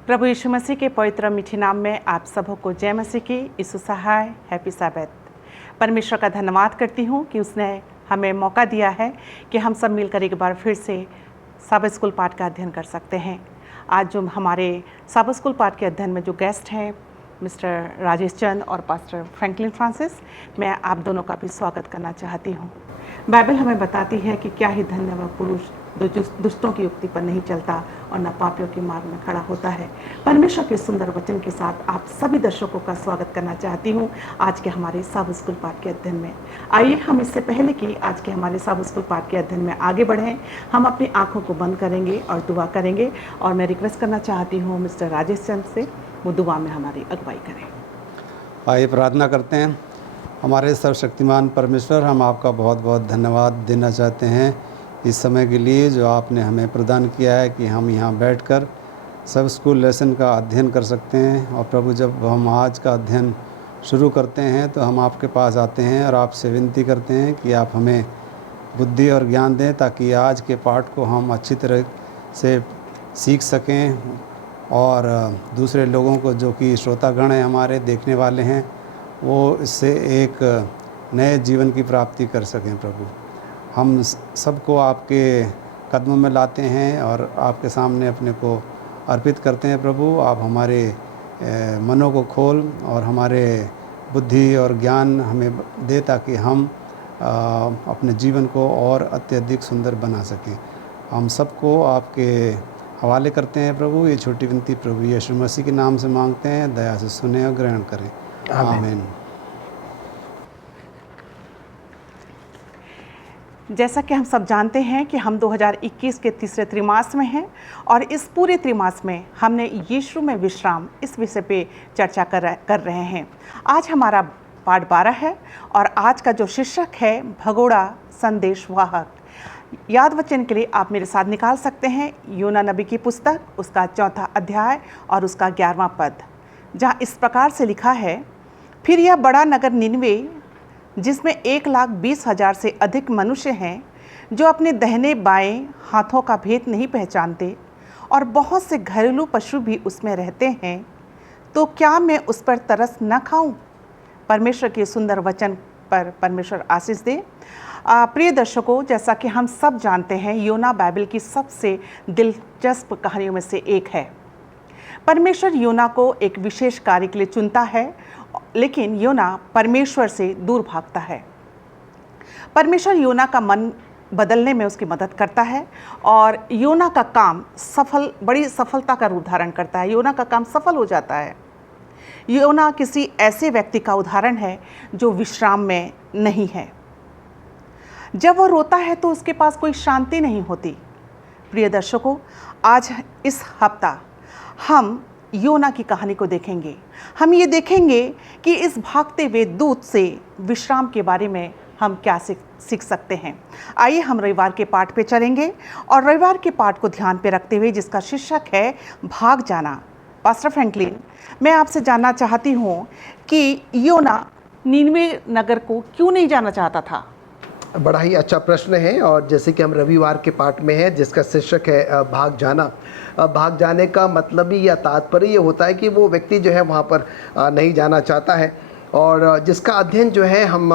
प्रभु यीशु मसीह के पवित्र मीठे नाम में आप सबों को जय मसीह की, यीशु सहाय, हैप्पी सैबथ। परमेश्वर का धन्यवाद करती हूँ कि उसने हमें मौका दिया है कि हम सब मिलकर एक बार फिर से साबत स्कूल पाठ का अध्ययन कर सकते हैं। आज जो हमारे साबत स्कूल पाठ के अध्ययन में जो गेस्ट हैं मिस्टर राजेश चंद और पास्टर फ्रैंकलिन फ्रांसिस, मैं आप दोनों का भी स्वागत करना चाहती हूँ। बाइबल हमें बताती है कि क्या ही धन्य वह पुरुष जो दुष्टों की युक्ति पर नहीं चलता और न पापियों के मार्ग में खड़ा होता है। परमेश्वर के सुंदर वचन के साथ आप सभी दर्शकों का स्वागत करना चाहती हूँ आज के हमारे साबत स्कूल पाठ के अध्ययन में। आइए हम इससे पहले कि आज के हमारे साबत स्कूल पाठ के अध्ययन में आगे बढ़ें, हम अपनी आंखों को बंद करेंगे और दुआ करेंगे। और मैं रिक्वेस्ट करना चाहती हूँ मिस्टर राजेश चंद से, वो दुआ में हमारी अगुवाई करें। आइए प्रार्थना करते हैं। हमारे सर्वशक्तिमान परमेश्वर, हम आपका बहुत बहुत धन्यवाद देना चाहते हैं इस समय के लिए जो आपने हमें प्रदान किया है कि हम यहाँ बैठकर सब स्कूल लेसन का अध्ययन कर सकते हैं। और प्रभु, जब हम आज का अध्ययन शुरू करते हैं तो हम आपके पास आते हैं और आपसे विनती करते हैं कि आप हमें बुद्धि और ज्ञान दें ताकि आज के पाठ को हम अच्छी तरह से सीख सकें और दूसरे लोगों को, जो कि श्रोतागण हैं, हमारे देखने वाले हैं, वो इससे एक नए जीवन की प्राप्ति कर सकें। प्रभु, हम सबको आपके कदमों में लाते हैं और आपके सामने अपने को अर्पित करते हैं। प्रभु, आप हमारे मनों को खोल और हमारे बुद्धि और ज्ञान हमें दे ताकि हम अपने जीवन को और अत्यधिक सुंदर बना सकें। हम सबको आपके हवाले करते हैं प्रभु। ये छोटी विनती प्रभु यीशु मसीह के नाम से मांगते हैं, दया से सुने और ग्रहण करें। आमीन। जैसा कि हम सब जानते हैं कि हम 2021 के तीसरे त्रिमास में हैं और इस पूरे त्रिमास में हमने यीशु में विश्राम इस विषय पे चर्चा कर रहे हैं। आज हमारा पाठ 12 है और आज का जो शीर्षक है भगोड़ा संदेशवाहक। याद वचन के लिए आप मेरे साथ निकाल सकते हैं योना नबी की पुस्तक, उसका 4वां अध्याय और उसका 11वां पद, जहाँ इस प्रकार से लिखा है, फिर यह बड़ा नगर निनवे, जिसमें 1,20,000 से अधिक मनुष्य हैं, जो अपने दाहिने बाएं हाथों का भेद नहीं पहचानते और बहुत से घरेलू पशु भी उसमें रहते हैं, तो क्या मैं उस पर तरस न खाऊं? परमेश्वर के सुंदर वचन पर परमेश्वर आशीष दे। प्रिय दर्शकों, जैसा कि हम सब जानते हैं, योना बाइबल की सबसे दिलचस्प कहानियों में से एक है। परमेश्वर योना को एक विशेष कार्य के लिए चुनता है, लेकिन योना परमेश्वर से दूर भागता है। परमेश्वर योना का मन बदलने में उसकी मदद करता है और योना का काम बड़ी सफलता का रूप धारण करता है। योना का काम सफल हो जाता है। योना किसी ऐसे व्यक्ति का उदाहरण है जो विश्राम में नहीं है। जब वह रोता है तो उसके पास कोई शांति नहीं होती। प्रिय दर्शकों, आज इस हफ्ता हम योना की कहानी को देखेंगे। हम ये देखेंगे कि इस भागते हुए दूत से विश्राम के बारे में हम क्या सीख सकते हैं। आइए हम रविवार के पाठ पे चलेंगे और रविवार के पाठ को ध्यान पे रखते हुए, जिसका शीर्षक है भाग जाना। पास्टर फ्रैंकलिन, मैं आपसे जानना चाहती हूँ कि योना नीनवे नगर को क्यों नहीं जाना चाहता था? बड़ा ही अच्छा प्रश्न है। और जैसे कि हम रविवार के पाठ में हैं, जिसका शीर्षक है भाग जाना। भाग जाने का मतलब ही या तात्पर्य ये होता है कि वो व्यक्ति जो है वहाँ पर नहीं जाना चाहता है। और जिसका अध्ययन जो है हम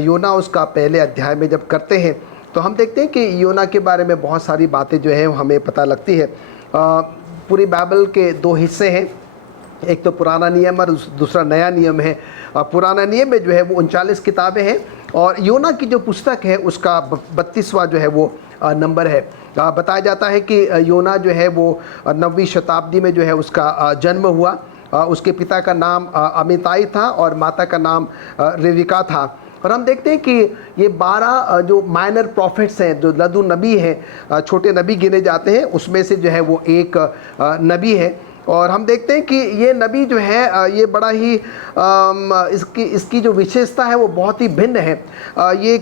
योना उसका पहले अध्याय में जब करते हैं तो हम देखते हैं कि योना के बारे में बहुत सारी बातें जो है हमें पता लगती है। पूरी बाइबल के 2 हिस्से हैं, एक तो पुराना नियम और दूसरा नया नियम है। पुराना नियम में जो है वो 39 किताबें हैं और योना की जो पुस्तक है उसका 32वां जो है वो नंबर है। बताया जाता है कि योना जो है वो 9वीं शताब्दी में जो है उसका जन्म हुआ। उसके पिता का नाम अमिताई था और माता का नाम रेविका था। और हम देखते हैं कि ये 12 जो माइनर प्रॉफिट्स हैं, जो लघु नबी हैं, छोटे नबी गिने जाते हैं, उसमें से जो है वो एक नबी है। और हम देखते हैं कि ये नबी जो है ये बड़ा ही इसकी जो विशेषता है वो बहुत ही भिन्न है। ये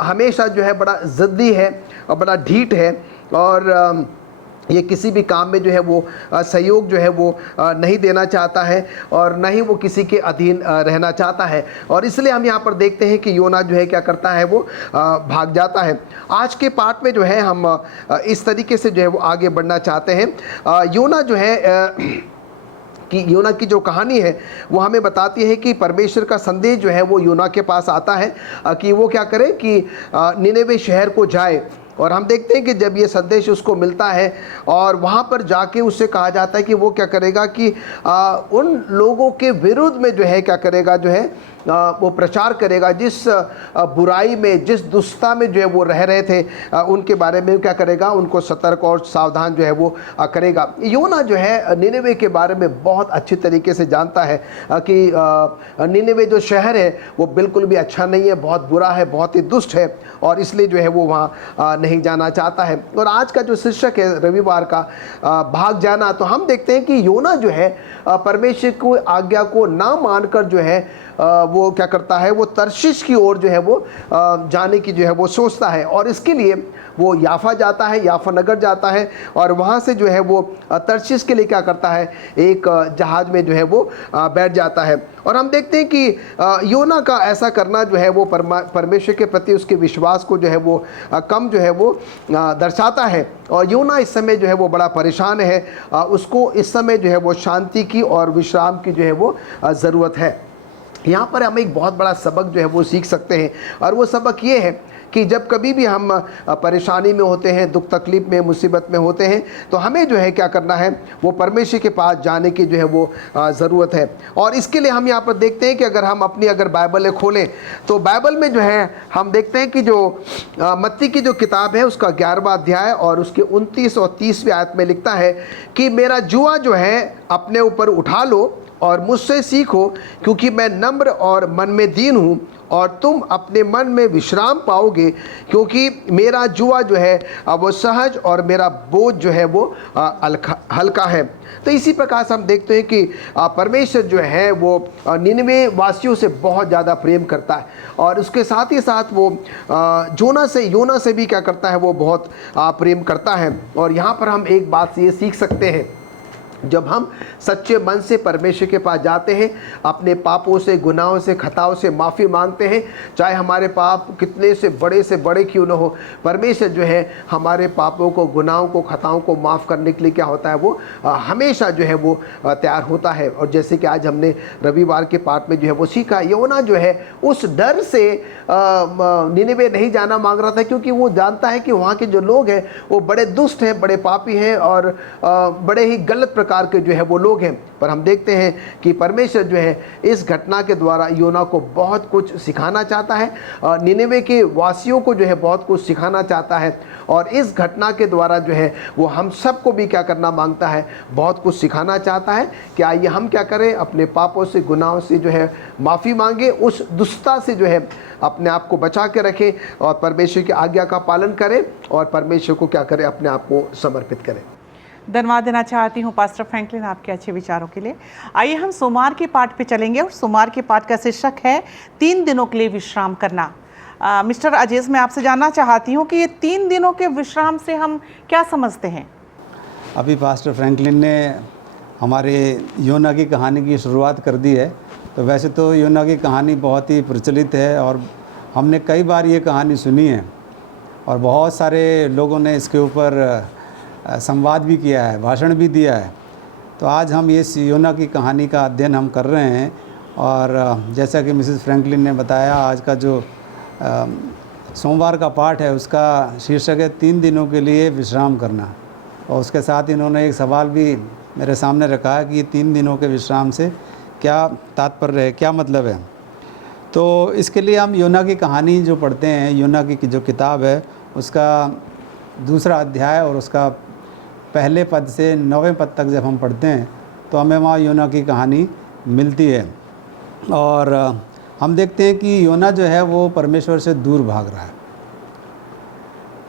हमेशा जो है बड़ा ज़िद्दी है और बड़ा ढीठ है। और ये किसी भी काम में जो है वो सहयोग जो है वो नहीं देना चाहता है और न ही वो किसी के अधीन रहना चाहता है। और इसलिए हम यहाँ पर देखते हैं कि योना जो है क्या करता है, वो भाग जाता है। आज के पाठ में जो है हम इस तरीके से जो है वो आगे बढ़ना चाहते हैं। योना जो है कि योना की जो कहानी है वो हमें बताती है कि परमेश्वर का संदेश जो है वो योना के पास आता है कि वो क्या करे कि निनेवे शहर को जाए। और हम देखते हैं कि जब ये संदेश उसको मिलता है और वहाँ पर जाके उससे कहा जाता है कि वो क्या करेगा कि उन लोगों के विरुद्ध में जो है क्या करेगा, जो है वो प्रचार करेगा, जिस बुराई में, जिस दुष्टता में जो है वो रह रहे थे, उनके बारे में क्या करेगा, उनको सतर्क और सावधान जो है वो करेगा। योना जो है निनेवे के बारे में बहुत अच्छी तरीके से जानता है कि निनेवे जो शहर है वो बिल्कुल भी अच्छा नहीं है, बहुत बुरा है, बहुत ही दुष्ट है, और इसलिए जो है वो वहाँ नहीं जाना चाहता है। और आज का जो शीर्षक है रविवार का, भाग जाना, तो हम देखते हैं कि योना जो है परमेश्वर को आज्ञा को ना मानकर जो है वो क्या करता है, वो तर्शीश की ओर जो है वो जाने की जो है वो सोचता है। और इसके लिए वो याफा जाता है, याफा नगर जाता है, और वहाँ से जो है वो तर्शीश के लिए क्या करता है, एक जहाज़ में जो है वो बैठ जाता है। और हम देखते हैं कि योना का ऐसा करना जो है वो परमेश्वर के प्रति उसके विश्वास को जो है वो कम जो है वो दर्शाता है। और योना इस समय जो है वो बड़ा परेशान है, उसको इस समय जो है वो शांति की और विश्राम की जो है वो ज़रूरत है। यहाँ पर हम एक बहुत बड़ा सबक जो है वो सीख सकते हैं, और वो सबक ये है कि जब कभी भी हम परेशानी में होते हैं, दुख तकलीफ़ में, मुसीबत में होते हैं, तो हमें जो है क्या करना है, वो परमेश्वर के पास जाने की जो है वो ज़रूरत है। और इसके लिए हम यहाँ पर देखते हैं कि अगर बाइबलें खोलें तो बाइबल में जो है हम देखते हैं कि जो मत्ती की जो किताब है उसका 11वां अध्याय और उसके 29 और 30वें आयत में लिखता है कि मेरा जुआ जो है अपने ऊपर उठा लो और मुझसे सीखो, क्योंकि मैं नम्र और मन में दीन हूँ, और तुम अपने मन में विश्राम पाओगे, क्योंकि मेरा जुआ जो है वो सहज और मेरा बोझ जो है वो हल्का है। तो इसी प्रकार से हम देखते हैं कि परमेश्वर जो है वो निनवे वासियों से बहुत ज़्यादा प्रेम करता है, और उसके साथ ही साथ वो योना से भी क्या करता है, वो बहुत प्रेम करता है। और यहाँ पर हम एक बात ये सीख सकते हैं, जब हम सच्चे मन से परमेश्वर के पास जाते हैं, अपने पापों से, गुनाहों से, खताओं से माफ़ी मांगते हैं, चाहे हमारे पाप कितने से बड़े क्यों न हो, परमेश्वर जो है हमारे पापों को, गुनाहों को, खताओं को माफ़ करने के लिए क्या होता है, वो हमेशा जो है वो तैयार होता है। और जैसे कि आज हमने रविवार के पाठ में जो है वो सीखा, योना जो है उस डर से निनेवे नहीं जाना मांग रहा था, क्योंकि वो जानता है कि वहाँ के जो लोग हैं वो बड़े दुष्ट हैं, बड़े पापी हैं, और बड़े ही गलत प्रकार के जो है वो लोग हैं। पर हम देखते हैं कि परमेश्वर जो है इस घटना के द्वारा योना को बहुत कुछ सिखाना चाहता है, निनेवे के वासियों को जो है बहुत कुछ सिखाना चाहता है, और इस घटना के द्वारा जो है वो हम सबको भी क्या करना मांगता है, बहुत कुछ सिखाना चाहता है कि आइए हम क्या करें, अपने पापों से, गुनाहों से जो है माफ़ी मांगे, उस दुष्टता से जो है अपने आप को बचा के रखें, और परमेश्वर की आज्ञा का पालन करें, और परमेश्वर को क्या करें, अपने आप को समर्पित करें। धन्यवाद देना चाहती हूँ पास्टर फ्रैंकलिन आपके अच्छे विचारों के लिए। आइए हम सोमवार के पाठ पे चलेंगे, और सोमवार के पाठ का शीर्षक है 3 दिनों के लिए विश्राम करना। मिस्टर अजीज, मैं आपसे जानना चाहती हूँ कि ये 3 दिनों के विश्राम से हम क्या समझते हैं? अभी पास्टर फ्रैंकलिन ने हमारे योना की कहानी की शुरुआत कर दी है। तो वैसे तो योना की कहानी बहुत ही प्रचलित है, और हमने कई बार ये कहानी सुनी है, और बहुत सारे लोगों ने इसके ऊपर संवाद भी किया है, भाषण भी दिया है। तो आज हम ये योना की कहानी का अध्ययन हम कर रहे हैं, और जैसा कि मिसेस फ्रैंकलिन ने बताया, आज का जो सोमवार का पाठ है उसका शीर्षक है 3 दिनों के लिए विश्राम करना। और उसके साथ इन्होंने एक सवाल भी मेरे सामने रखा है कि ये 3 दिनों के विश्राम से क्या तात्पर्य है, क्या मतलब है। तो इसके लिए हम योना की कहानी जो पढ़ते हैं, योना की जो किताब है उसका 2 अध्याय और उसका पहले पद से 9वें पद तक जब हम पढ़ते हैं तो हमें वहाँ योना की कहानी मिलती है। और हम देखते हैं कि योना जो है वो परमेश्वर से दूर भाग रहा है।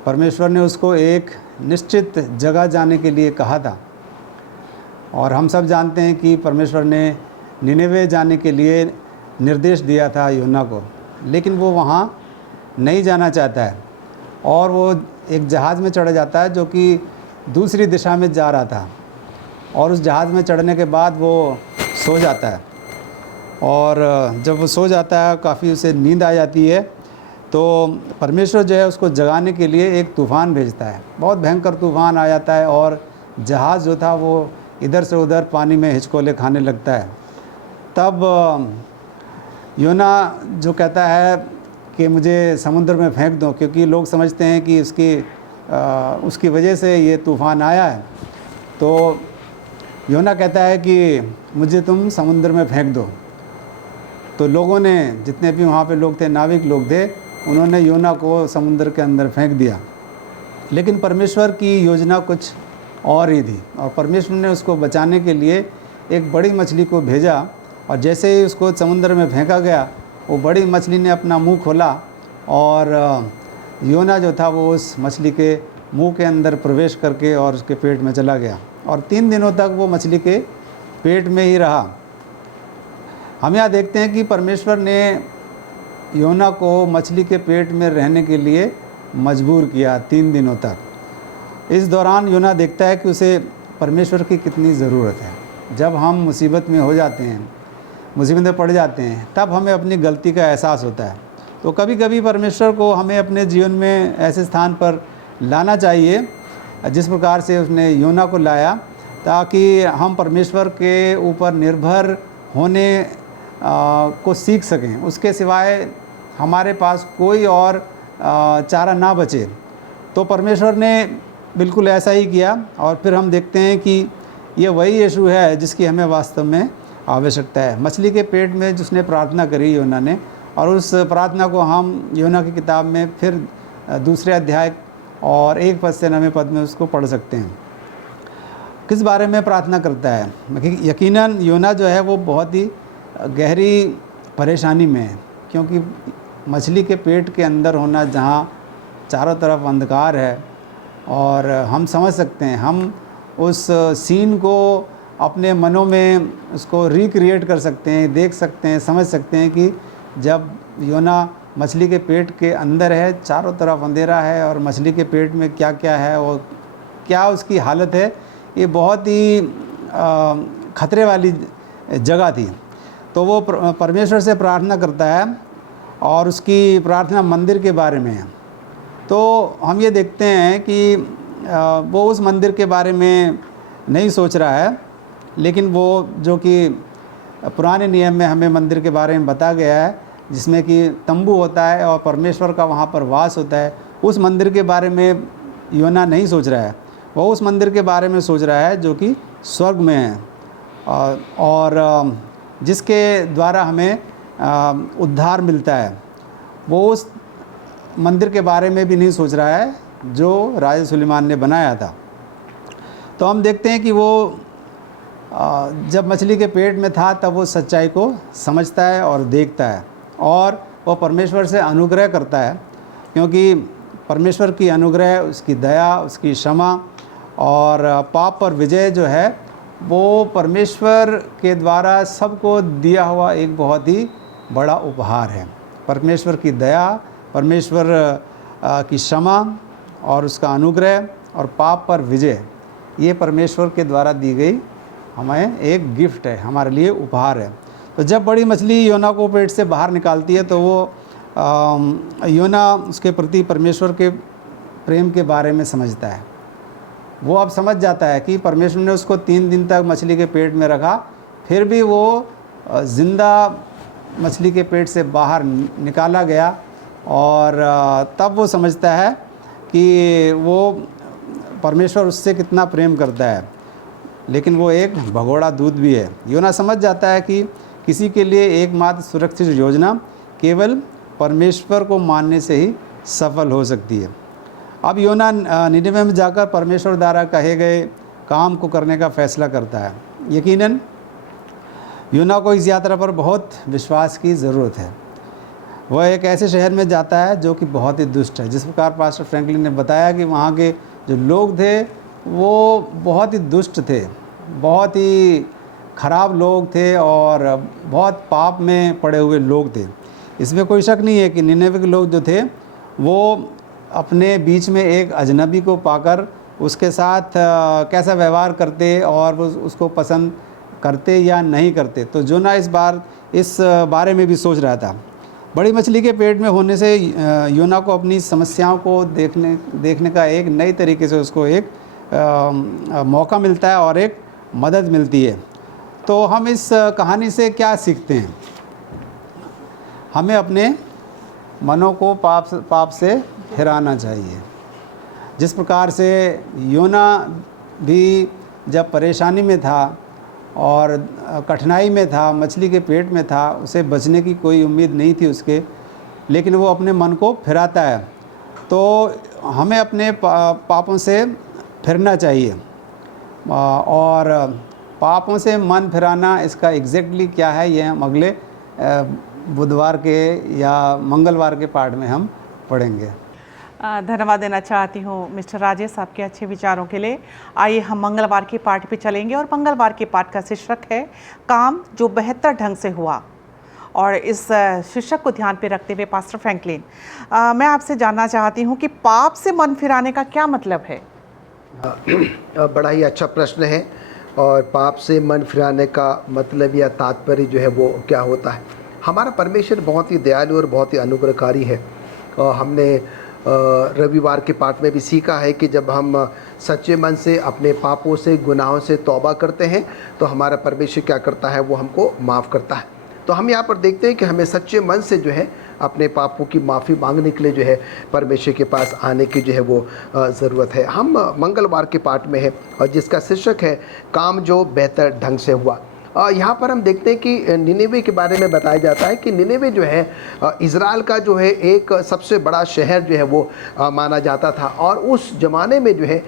परमेश्वर ने उसको एक निश्चित जगह जाने के लिए कहा था, और हम सब जानते हैं कि परमेश्वर ने निनेवे जाने के लिए निर्देश दिया था योना को, लेकिन वो वहाँ नहीं जाना चाहता है, और वो एक जहाज़ में चढ़ जाता है जो कि दूसरी दिशा में जा रहा था और उस जहाज़ में चढ़ने के बाद वो सो जाता है। और जब वो सो जाता है, काफ़ी उसे नींद आ जाती है, तो परमेश्वर जो है उसको जगाने के लिए एक तूफ़ान भेजता है। बहुत भयंकर तूफ़ान आ जाता है और जहाज़ जो था वो इधर से उधर पानी में हिचकोले खाने लगता है। तब योना जो कहता है कि मुझे समुद्र में फेंक दो, क्योंकि लोग समझते हैं कि उसकी वजह से ये तूफ़ान आया है। तो योना कहता है कि मुझे तुम समुद्र में फेंक दो। तो लोगों ने, जितने भी वहाँ पे लोग थे, नाविक लोग थे, उन्होंने योना को समुद्र के अंदर फेंक दिया। लेकिन परमेश्वर की योजना कुछ और ही थी और परमेश्वर ने उसको बचाने के लिए एक बड़ी मछली को भेजा। और जैसे ही उसको समुद्र में फेंका गया, वो बड़ी मछली ने अपना मुंह खोला और योना जो था वो उस मछली के मुंह के अंदर प्रवेश करके और उसके पेट में चला गया और 3 दिनों तक वो मछली के पेट में ही रहा। हम यहाँ देखते हैं कि परमेश्वर ने योना को मछली के पेट में रहने के लिए मजबूर किया 3 दिनों तक। इस दौरान योना देखता है कि उसे परमेश्वर की कितनी ज़रूरत है। जब हम मुसीबत में हो जाते हैं, मुसीबत में पड़ जाते हैं, तब हमें अपनी गलती का एहसास होता है। तो कभी कभी परमेश्वर को हमें अपने जीवन में ऐसे स्थान पर लाना चाहिए जिस प्रकार से उसने योना को लाया, ताकि हम परमेश्वर के ऊपर निर्भर होने को सीख सकें। उसके सिवाय हमारे पास कोई और चारा ना बचे। तो परमेश्वर ने बिल्कुल ऐसा ही किया और फिर हम देखते हैं कि ये वही यीशु है जिसकी हमें वास्तव में आवश्यकता है। मछली के पेट में जिसने प्रार्थना करी योना ने, और उस प्रार्थना को हम योना की किताब में फिर 2 अध्याय और 1 पद से 9वें पद में उसको पढ़ सकते हैं। किस बारे में प्रार्थना करता है? यकीनन योना जो है वो बहुत ही गहरी परेशानी में है, क्योंकि मछली के पेट के अंदर होना, जहाँ चारों तरफ अंधकार है, और हम समझ सकते हैं, हम उस सीन को अपने मनों में उसको रिक्रिएट कर सकते हैं, देख सकते हैं, समझ सकते हैं कि जब योना मछली के पेट के अंदर है, चारों तरफ अंधेरा है और मछली के पेट में क्या क्या है और क्या उसकी हालत है, ये बहुत ही खतरे वाली जगह थी। तो वो परमेश्वर से प्रार्थना करता है और उसकी प्रार्थना मंदिर के बारे में है। तो हम ये देखते हैं कि वो उस मंदिर के बारे में नहीं सोच रहा है, लेकिन वो जो कि पुराने नियम में हमें मंदिर के बारे में बताया गया है, जिसमें कि तंबू होता है और परमेश्वर का वहाँ पर वास होता है, उस मंदिर के बारे में योना नहीं सोच रहा है। वो उस मंदिर के बारे में सोच रहा है जो कि स्वर्ग में है और जिसके द्वारा हमें उद्धार मिलता है। वो उस मंदिर के बारे में भी नहीं सोच रहा है जो राजा सुलेमान ने बनाया था। तो हम देखते हैं कि वो जब मछली के पेट में था तब वो सच्चाई को समझता है और देखता है, और वो परमेश्वर से अनुग्रह करता है, क्योंकि परमेश्वर की अनुग्रह, उसकी दया, उसकी क्षमा और पाप पर विजय जो है वो परमेश्वर के द्वारा सबको दिया हुआ एक बहुत ही बड़ा उपहार है। परमेश्वर की दया, परमेश्वर की क्षमा और उसका अनुग्रह और पाप पर विजय, ये परमेश्वर के द्वारा दी गई हमें एक गिफ्ट है, हमारे लिए उपहार है। तो जब बड़ी मछली योना को पेट से बाहर निकालती है तो वो योना उसके प्रति परमेश्वर के प्रेम के बारे में समझता है। वो अब समझ जाता है कि परमेश्वर ने उसको 3 दिन तक मछली के पेट में रखा, फिर भी वो ज़िंदा मछली के पेट से बाहर निकाला गया, और तब वो समझता है कि वो परमेश्वर उससे कितना प्रेम करता है। लेकिन वो एक भगोड़ा दूध भी है। योना समझ जाता है कि किसी के लिए एकमात्र सुरक्षित योजना केवल परमेश्वर को मानने से ही सफल हो सकती है। अब योना निनेवे में जाकर परमेश्वर द्वारा कहे गए काम को करने का फैसला करता है। यकीनन योना को इस यात्रा पर बहुत विश्वास की ज़रूरत है। वह एक ऐसे शहर में जाता है जो कि बहुत ही दुष्ट है। जिस प्रकार पास्टर फ्रैंकलिन ने बताया कि वहाँ के जो लोग थे वो बहुत ही दुष्ट थे, बहुत ही खराब लोग थे और बहुत पाप में पड़े हुए लोग थे। इसमें कोई शक नहीं है कि निनेवे के लोग जो थे वो अपने बीच में एक अजनबी को पाकर उसके साथ कैसा व्यवहार करते और वो उसको पसंद करते या नहीं करते। तो योना इस बारे में भी सोच रहा था। बड़ी मछली के पेट में होने से योना को अपनी समस्याओं को देखने का एक नई तरीके से उसको एक मौका मिलता है और एक मदद मिलती है। तो हम इस कहानी से क्या सीखते हैं? हमें अपने मनों को पाप से फिराना चाहिए। जिस प्रकार से योना भी जब परेशानी में था और कठिनाई में था, मछली के पेट में था, उसे बचने की कोई उम्मीद नहीं थी उसके, लेकिन वो अपने मन को फिराता है। तो हमें अपने पापों से फिरना चाहिए। और पापों से मन फिराना, इसका एग्जैक्टली क्या है, ये हम अगले बुधवार के या मंगलवार के पाठ में हम पढ़ेंगे। धन्यवाद देना चाहती हूँ मिस्टर राजेश आपके अच्छे विचारों के लिए। आइए हम मंगलवार के पाठ पे चलेंगे और मंगलवार के पाठ का शीर्षक है काम जो बेहतर ढंग से हुआ। और इस शीर्षक को ध्यान पे रखते हुए पास्टर फ्रैंकलिन, मैं आपसे जानना चाहती हूँ कि पाप से मन फिराने का क्या मतलब है? बड़ा ही अच्छा प्रश्न है। और पाप से मन फिराने का मतलब या तात्पर्य जो है वो क्या होता है? हमारा परमेश्वर बहुत ही दयालु और बहुत ही अनुग्रहकारी है। और हमने रविवार के पाठ में भी सीखा है कि जब हम सच्चे मन से अपने पापों से, गुनाहों से तौबा करते हैं तो हमारा परमेश्वर क्या करता है, वो हमको माफ़ करता है। तो हम यहाँ पर देखते हैं कि हमें सच्चे मन से जो है अपने पापों की माफ़ी मांगने के लिए जो है परमेश्वर के पास आने की जो है वो ज़रूरत है। हम मंगलवार के पाठ में है और जिसका शीर्षक है काम जो बेहतर ढंग से हुआ। यहाँ पर हम देखते हैं कि निनेवे के बारे में बताया जाता है कि निनेवे जो है इज़राइल का जो है एक सबसे बड़ा शहर जो है वो माना जाता था। और उस ज़माने में जो है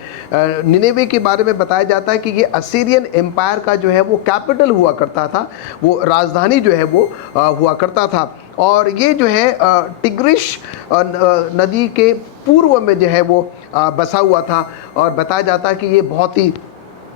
निनेवे के बारे में बताया जाता है कि ये असीरियन एम्पायर का जो है वो कैपिटल हुआ करता था, वो राजधानी जो है वो हुआ करता था। और ये जो है टिग्रिश नदी के पूर्व में जो है वो बसा हुआ था। और बताया जाता है कि ये बहुत ही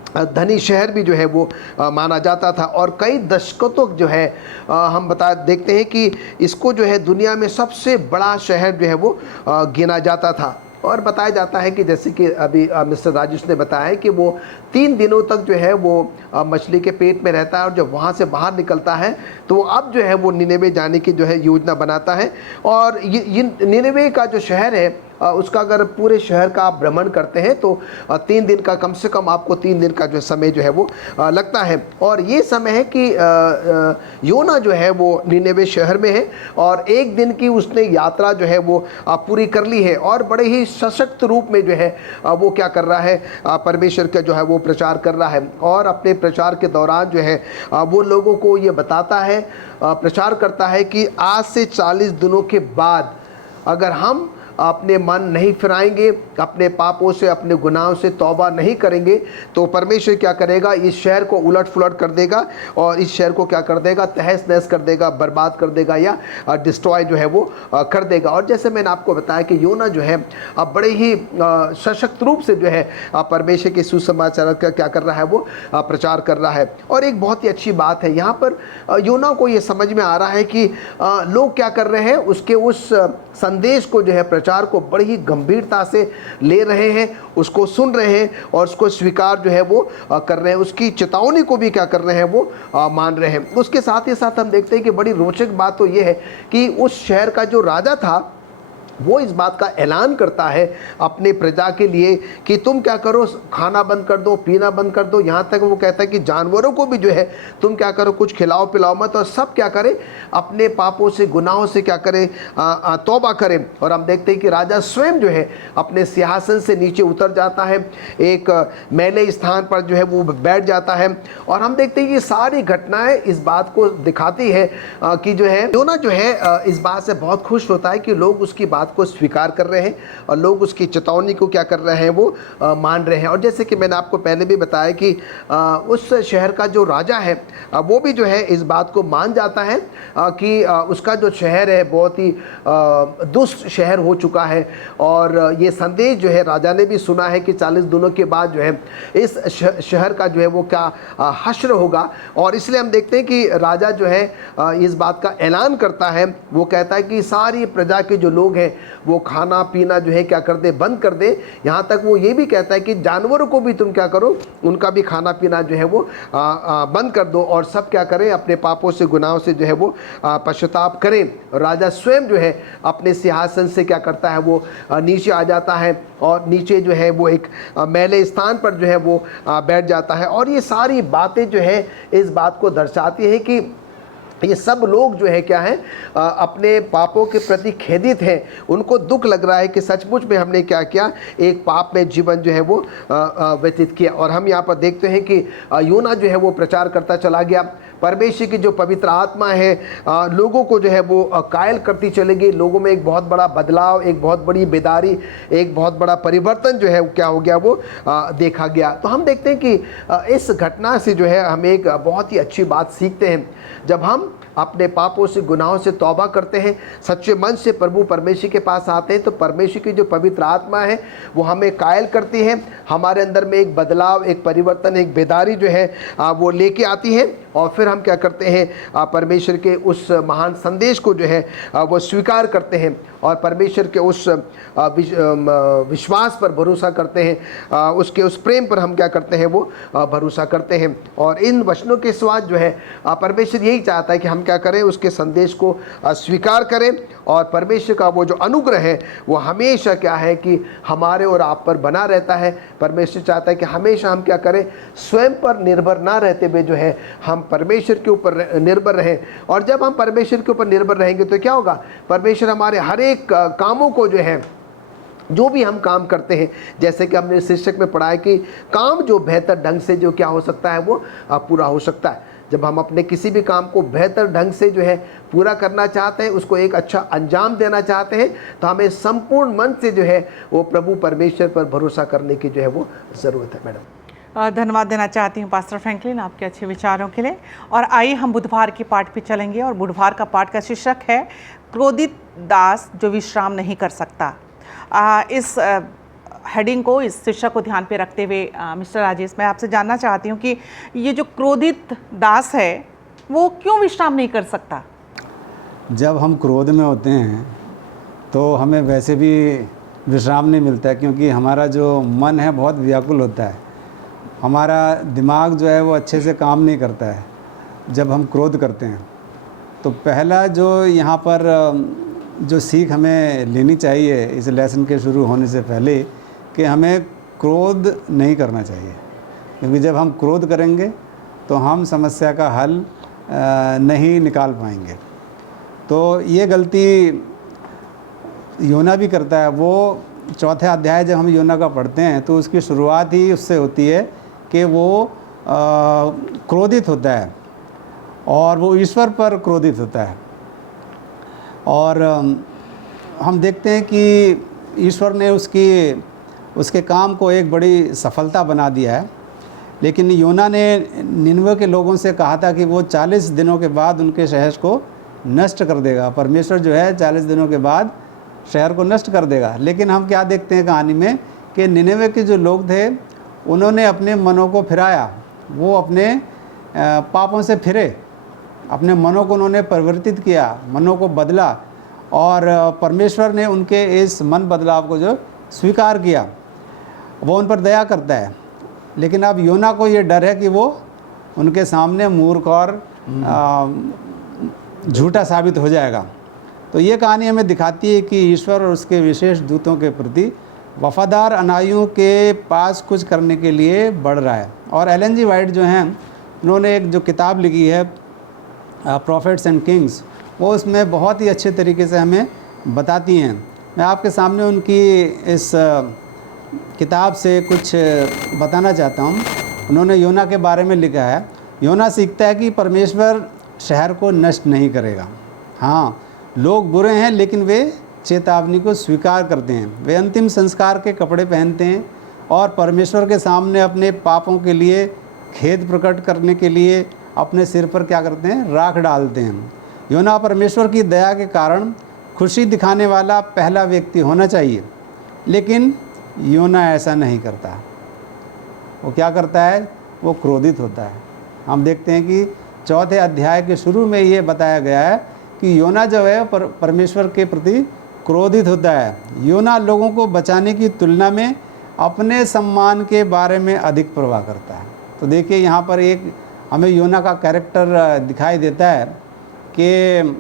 धनी शहर भी जो है वो माना जाता था। और कई दशकों तक जो है हम देखते हैं कि इसको जो है दुनिया में सबसे बड़ा शहर जो है वो गिना जाता था। और बताया जाता है कि जैसे कि अभी मिस्टर राजेश ने बताया है कि वो 3 दिनों तक जो है वो मछली के पेट में रहता है और जब वहाँ से बाहर निकलता है तो अब जो है वो निनेवे जाने की जो है योजना बनाता है। और ये निनेवे का जो शहर है उसका अगर पूरे शहर का आप भ्रमण करते हैं तो 3 दिन का, कम से कम आपको 3 दिन का जो समय जो है वो लगता है। और ये समय है कि योना जो है वो निनेवे शहर में है और 1 दिन की उसने यात्रा जो है वो पूरी कर ली है। और बड़े ही सशक्त रूप में जो है वो क्या कर रहा है, परमेश्वर का जो है वो प्रचार कर रहा है। और अपने प्रचार के दौरान जो है वो लोगों को ये बताता है, प्रचार करता है कि आज से 40 दिनों के बाद अगर हम अपने मन नहीं फिराएंगे, अपने पापों से, अपने गुनाहों से तौबा नहीं करेंगे तो परमेश्वर क्या करेगा, इस शहर को उलट फुलट कर देगा और इस शहर को क्या कर देगा, तहस नहस कर देगा, बर्बाद कर देगा या डिस्ट्रॉय जो है वो कर देगा। और जैसे मैंने आपको बताया कि योना जो है अब बड़े ही सशक्त रूप से जो है परमेश्वर के सुसमाचार का क्या कर रहा है, वो प्रचार कर रहा है। और एक बहुत ही अच्छी बात है यहाँ पर योना को ये समझ में आ रहा है कि लोग क्या कर रहे हैं, उसके उस संदेश को जो है, प्रचार को बड़ी ही गंभीरता से ले रहे हैं, उसको सुन रहे हैं और उसको स्वीकार जो है वो कर रहे हैं, उसकी चेतावनी को भी क्या कर रहे हैं, वो मान रहे हैं। उसके साथ ही साथ हम देखते हैं कि बड़ी रोचक बात तो ये है कि उस शहर का जो राजा था वो इस बात का ऐलान करता है अपने प्रजा के लिए कि तुम क्या करो, खाना बंद कर दो, पीना बंद कर दो। यहाँ तक वो कहता है कि जानवरों को भी जो है तुम क्या करो, कुछ खिलाओ पिलाओ मत, और सब क्या करें, अपने पापों से, गुनाहों से क्या करें, तौबा करें। और हम देखते हैं कि राजा स्वयं जो है अपने सिंहासन से नीचे उतर जाता है, एक मैले स्थान पर जो है वो बैठ जाता है। और हम देखते हैं कि सारी घटनाएं इस बात को दिखाती है कि जो है योना जो है इस बात से बहुत खुश होता है कि लोग उसकी बात को स्वीकार कर रहे हैं और लोग उसकी चेतावनी को क्या कर रहे हैं, वो मान रहे हैं। और जैसे कि मैंने आपको पहले भी बताया कि उस शहर का जो राजा है वो भी जो है इस बात को मान जाता है कि उसका जो शहर है बहुत ही दुष्ट शहर हो चुका है। और ये संदेश जो है राजा ने भी सुना है कि 40 दिनों के बाद जो है इस शहर का जो है वो क्या हश्र होगा। और इसलिए हम देखते हैं कि राजा जो है इस बात का ऐलान करता है, वो कहता है कि सारी प्रजा के जो लोग हैं वो खाना पीना जो है क्या कर दे, बंद कर दे। यहाँ तक वो ये भी कहता है कि जानवरों को भी तुम क्या करो, उनका भी खाना पीना जो है वो बंद कर दो, और सब क्या करें, अपने पापों से गुनाहों से जो है वो पश्चाताप करें। राजा स्वयं जो है अपने सिंहासन से क्या करता है, वो नीचे आ जाता है और नीचे जो है वो एक मैले स्थान पर जो है वो बैठ जाता है। और ये सारी बातें जो है इस बात को दर्शाती है कि ये सब लोग जो है क्या है, अपने पापों के प्रति खेदित हैं। उनको दुख लग रहा है कि सचमुच में हमने क्या किया, एक पाप में जीवन जो है वो व्यतीत किया। और हम यहाँ पर देखते हैं कि यूना जो है वो प्रचार करता चला गया। परमेश्वर की जो पवित्र आत्मा है लोगों को जो है वो कायल करती चलेगी। लोगों में एक बहुत बड़ा बदलाव, एक बहुत बड़ी बेदारी, एक बहुत बड़ा परिवर्तन जो है क्या हो गया, वो देखा गया। तो हम देखते हैं कि इस घटना से जो है हम एक बहुत ही अच्छी बात सीखते हैं। जब हम अपने पापों से गुनाहों से तौबा करते हैं, सच्चे मन से प्रभु परमेश्वर के पास आते हैं, तो परमेश्वर की जो पवित्र आत्मा है वो हमें कायल करती है। हमारे अंदर में एक बदलाव, एक परिवर्तन, एक बेदारी जो है वो लेके आती है। और फिर हम क्या करते हैं, परमेश्वर के उस महान संदेश को जो है वो स्वीकार करते हैं और परमेश्वर के उस विश्वास पर भरोसा करते हैं, उसके उस प्रेम पर हम क्या करते हैं, वो भरोसा करते हैं। और इन वचनों के स्वाद जो है परमेश्वर यही चाहता है कि हम क्या करें, उसके संदेश को स्वीकार करें। और परमेश्वर का वो जो अनुग्रह है वो हमेशा क्या है कि हमारे और आप पर बना रहता है। परमेश्वर चाहता है कि हमेशा हम क्या करें, स्वयं पर निर्भर ना रहते हुए जो है हम परमेश्वर के ऊपर निर्भर रहें। और जब हम परमेश्वर के ऊपर निर्भर रहेंगे तो क्या होगा, परमेश्वर हमारे हर एक कामों को जो है, जो भी हम काम करते हैं, जैसे कि हमने शीर्षक में पढ़ा है कि काम जो बेहतर ढंग से जो क्या हो सकता है, वो पूरा हो सकता है। जब हम अपने किसी भी काम को बेहतर ढंग से जो है पूरा करना चाहते हैं, उसको एक अच्छा अंजाम देना चाहते हैं, तो हमें संपूर्ण मन से जो है वो प्रभु परमेश्वर पर भरोसा करने की जो है वो ज़रूरत है। मैडम, धन्यवाद देना चाहती हूँ पास्टर फ्रैंकलिन आपके अच्छे विचारों के लिए। और आइए हम बुधवार के पाठ पे चलेंगे, और बुधवार का पाठ का शीर्षक है क्रोधित दास जो विश्राम नहीं कर सकता। इस हेडिंग को, इस शीर्षक को ध्यान पे रखते हुए मिस्टर राजेश, मैं आपसे जानना चाहती हूँ कि ये जो क्रोधित दास है वो क्यों विश्राम नहीं कर सकता? जब हम क्रोध में होते हैं तो हमें वैसे भी विश्राम नहीं मिलता है, क्योंकि हमारा जो मन है बहुत व्याकुल होता है। हमारा दिमाग जो है वो अच्छे से काम नहीं करता है जब हम क्रोध करते हैं। तो पहला जो यहाँ पर जो सीख हमें लेनी चाहिए इस लेसन के शुरू होने से पहले, कि हमें क्रोध नहीं करना चाहिए, क्योंकि जब हम क्रोध करेंगे तो हम समस्या का हल नहीं निकाल पाएंगे। तो ये गलती योना भी करता है। वो चौथा अध्याय जब हम योना का पढ़ते हैं तो उसकी शुरुआत ही उससे होती है कि वो क्रोधित होता है और वो ईश्वर पर क्रोधित होता है। और हम देखते हैं कि ईश्वर ने उसके काम को एक बड़ी सफलता बना दिया है। लेकिन योना ने निनवे के लोगों से कहा था कि वो 40 दिनों के बाद उनके शहर को नष्ट कर देगा। परमेश्वर जो है 40 दिनों के बाद शहर को नष्ट कर देगा। लेकिन हम क्या देखते हैं कहानी में कि निनवे के जो लोग थे उन्होंने अपने मनों को फिराया, वो अपने पापों से फिरे, अपने मनों को उन्होंने परिवर्तित किया, मनों को बदला, और परमेश्वर ने उनके इस मन बदलाव को जो स्वीकार किया, वो उन पर दया करता है। लेकिन अब योना को ये डर है कि वो उनके सामने मूर्ख और झूठा साबित हो जाएगा। तो ये कहानी हमें दिखाती है कि ईश्वर और उसके विशेष दूतों के प्रति वफादार अनुयायियों के पास कुछ करने के लिए बढ़ रहा है। और एलन जी वाइट जो हैं, उन्होंने एक जो किताब लिखी है प्रॉफिट्स एंड किंग्स, वो उसमें बहुत ही अच्छे तरीके से हमें बताती हैं। मैं आपके सामने उनकी इस किताब से कुछ बताना चाहता हूँ। उन्होंने योना के बारे में लिखा है, योना सीखता है कि परमेश्वर शहर को नष्ट नहीं करेगा। हाँ, लोग बुरे हैं लेकिन वे चेतावनी को स्वीकार करते हैं, वे अंतिम संस्कार के कपड़े पहनते हैं और परमेश्वर के सामने अपने पापों के लिए खेद प्रकट करने के लिए अपने सिर पर क्या करते हैं, राख डालते हैं। योना परमेश्वर की दया के कारण खुशी दिखाने वाला पहला व्यक्ति होना चाहिए, लेकिन योना ऐसा नहीं करता। वो क्या करता है, वो क्रोधित होता है। हम देखते हैं कि चौथे अध्याय के शुरू में ये बताया गया है कि योना जो है परमेश्वर के प्रति क्रोधित होता है। योना लोगों को बचाने की तुलना में अपने सम्मान के बारे में अधिक परवाह करता है। तो देखिए यहाँ पर एक हमें योना का कैरेक्टर दिखाई देता है कि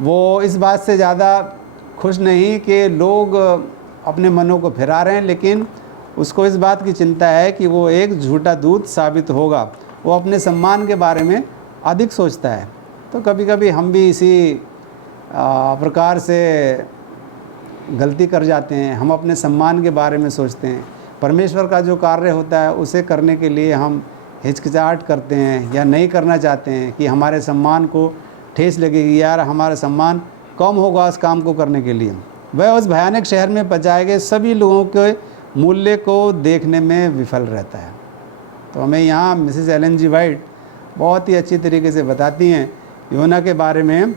वो इस बात से ज़्यादा खुश नहीं कि लोग अपने मनों को फिरा रहे हैं, लेकिन उसको इस बात की चिंता है कि वो एक झूठा दूत साबित होगा। वो अपने सम्मान के बारे में अधिक सोचता है। तो कभी कभी हम भी इसी प्रकार से गलती कर जाते हैं। हम अपने सम्मान के बारे में सोचते हैं। परमेश्वर का जो कार्य होता है उसे करने के लिए हम हिचकिचाहट करते हैं या नहीं करना चाहते हैं कि हमारे सम्मान को ठेस लगेगी, यार हमारा सम्मान कम होगा उस काम को करने के लिए। वह उस भयानक शहर में बचाए गए सभी लोगों के मूल्य को देखने में विफल रहता है। तो हमें यहाँ मिसेस एलन जी वाइट बहुत ही अच्छी तरीके से बताती हैं योना के बारे में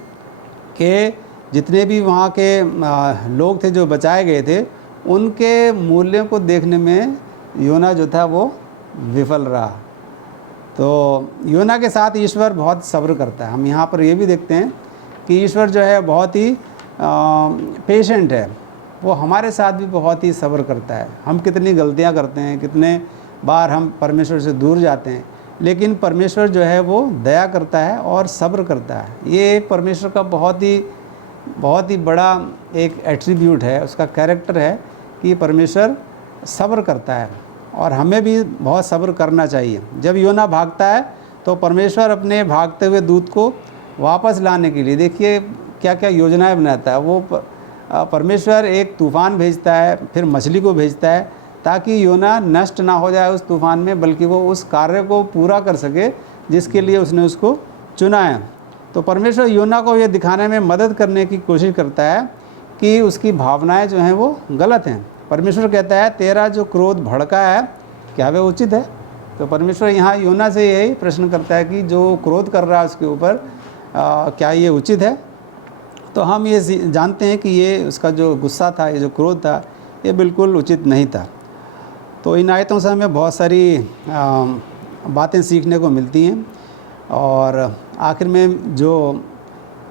कि जितने भी वहाँ के लोग थे जो बचाए गए थे, उनके मूल्यों को देखने में योना जो था वो विफल रहा। तो योना के साथ ईश्वर बहुत सब्र करता है। हम यहाँ पर ये भी देखते हैं कि ईश्वर जो है बहुत ही पेशेंट है। वो हमारे साथ भी बहुत ही सब्र करता है। हम कितनी गलतियाँ करते हैं, कितने बार हम परमेश्वर से दूर जाते हैं, लेकिन परमेश्वर जो है वो दया करता है और सब्र करता है। ये एक परमेश्वर का बहुत ही बड़ा एक एट्रीब्यूट है, उसका कैरेक्टर है कि परमेश्वर सब्र करता है और हमें भी बहुत सब्र करना चाहिए। जब योना भागता है तो परमेश्वर अपने भागते हुए दूत को वापस लाने के लिए देखिए क्या क्या योजनाएं बनाता है। वो परमेश्वर एक तूफ़ान भेजता है, फिर मछली को भेजता है ताकि योना नष्ट ना हो जाए उस तूफ़ान में, बल्कि वो उस कार्य को पूरा कर सके जिसके लिए उसने उसको चुना है। तो परमेश्वर योना को ये दिखाने में मदद करने की कोशिश करता है कि उसकी भावनाएं जो हैं वो गलत हैं। परमेश्वर कहता है तेरा जो क्रोध भड़का है क्या वह उचित है। तो परमेश्वर यहाँ योना से यही प्रश्न करता है कि जो क्रोध कर रहा है उसके ऊपर क्या ये उचित है। तो हम ये जानते हैं कि ये उसका जो गुस्सा था, ये जो क्रोध था, ये बिल्कुल उचित नहीं था। तो इन आयतों से हमें बहुत सारी बातें सीखने को मिलती हैं। और आखिर में जो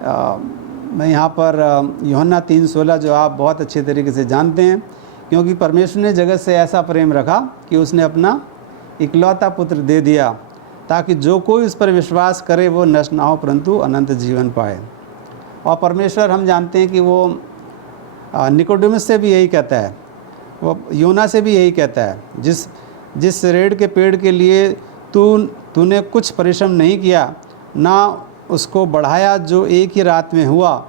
मैं यहाँ पर यूहन्ना 3:16 जो आप बहुत अच्छे तरीके से जानते हैं, क्योंकि परमेश्वर ने जगत से ऐसा प्रेम रखा कि उसने अपना इकलौता पुत्र दे दिया ताकि जो कोई उस पर विश्वास करे वो नष्ट ना हो परंतु अनंत जीवन पाए। और परमेश्वर हम जानते हैं कि वो निकोडेमस से भी यही कहता है, वो योना से भी यही कहता है, जिस रेड़ के पेड़ के लिए तूने कुछ परिश्रम नहीं किया, ना उसको बढ़ाया जो एक ही रात में हुआ।